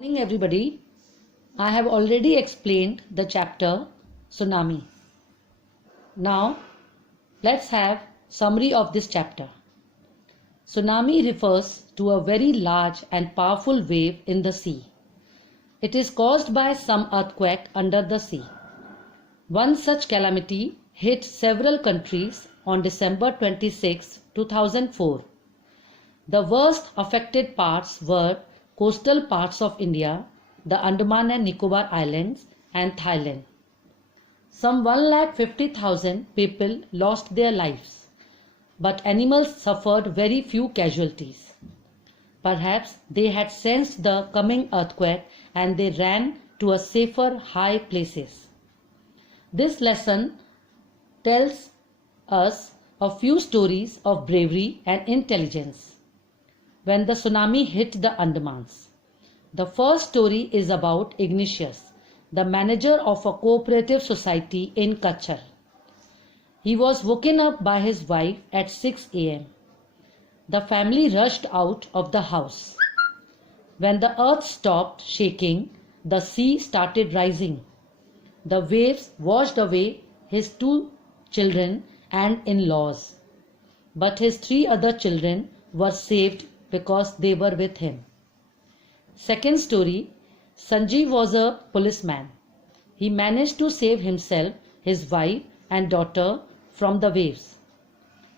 Morning everybody. I have already explained the chapter Tsunami. Now let's have summary of this chapter. Tsunami refers to a very large and powerful wave in the sea. It is caused by some earthquake under the sea. One such calamity hit several countries on December 26, 2004. The worst affected parts were coastal parts of India, the Andaman and Nicobar Islands, and Thailand. Some 150,000 people lost their lives, but animals suffered very few casualties. Perhaps they had sensed the coming earthquake and they ran to a safer high places. This lesson tells us a few stories of bravery and intelligence when the tsunami hit the Andamans. The first story is about Ignatius, the manager of a cooperative society in Kachar. He was woken up by his wife at 6 a.m. The family rushed out of the house. When the earth stopped shaking, the sea started rising. The waves washed away his 2 children and in-laws, but his 3 other children were saved because they were with him. Second story, Sanjeev was a policeman. He managed to save himself, his wife and daughter from the waves.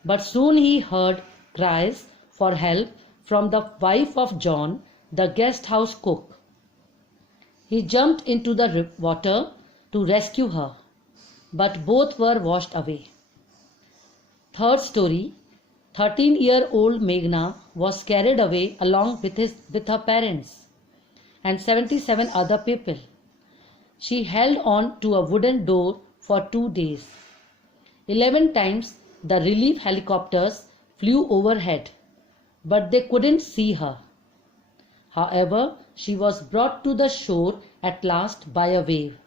But soon he heard cries for help from the wife of John, the guest house cook. He jumped into the water to rescue her, but both were washed away. Third story, 13-year-old Meghna was carried away along with her parents and 77 other people. She held on to a wooden door for 2 days. 11 times the relief helicopters flew overhead, but they couldn't see her. However, she was brought to the shore at last by a wave.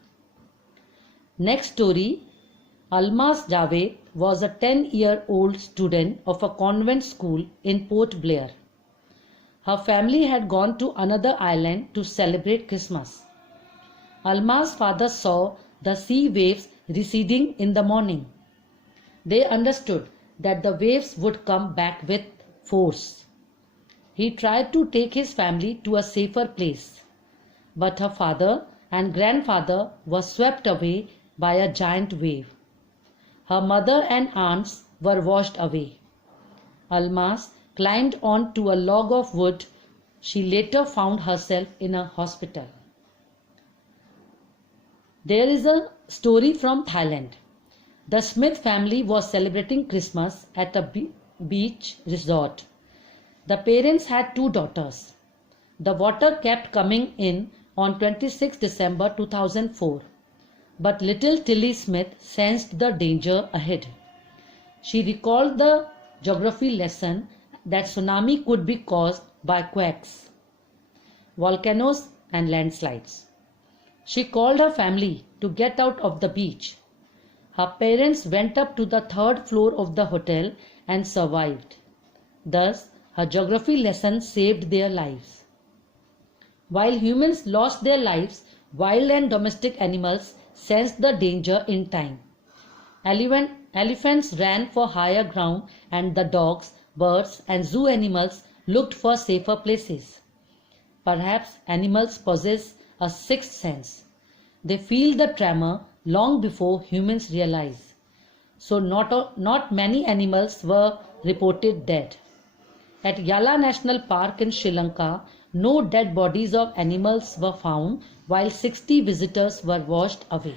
Next story, Almas Javed was a 10-year-old student of a convent school in Port Blair. Her family had gone to another island to celebrate Christmas. Alma's father saw the sea waves receding in the morning. They understood that the waves would come back with force. He tried to take his family to a safer place, but her father and grandfather were swept away by a giant wave. Her mother and aunts were washed away. Almas climbed on to a log of wood. She later found herself in a hospital. There is a story from Thailand. The Smith family was celebrating Christmas at a beach resort. The parents had 2 daughters. The water kept coming in on 26 December 2004. But little Tilly Smith sensed the danger ahead. She recalled the geography lesson that tsunami could be caused by quakes, volcanoes and landslides. She called her family to get out of the beach. Her parents went up to the 3rd floor of the hotel and survived. Thus, her geography lesson saved their lives. While humans lost their lives, wild and domestic animals sensed the danger in time. Elephants ran for higher ground and the dogs, birds and zoo animals looked for safer places. Perhaps animals possess a sixth sense. They feel the tremor long before humans realize. So not many animals were reported dead. At Yala National Park in Sri Lanka, no dead bodies of animals were found while 60 visitors were washed away.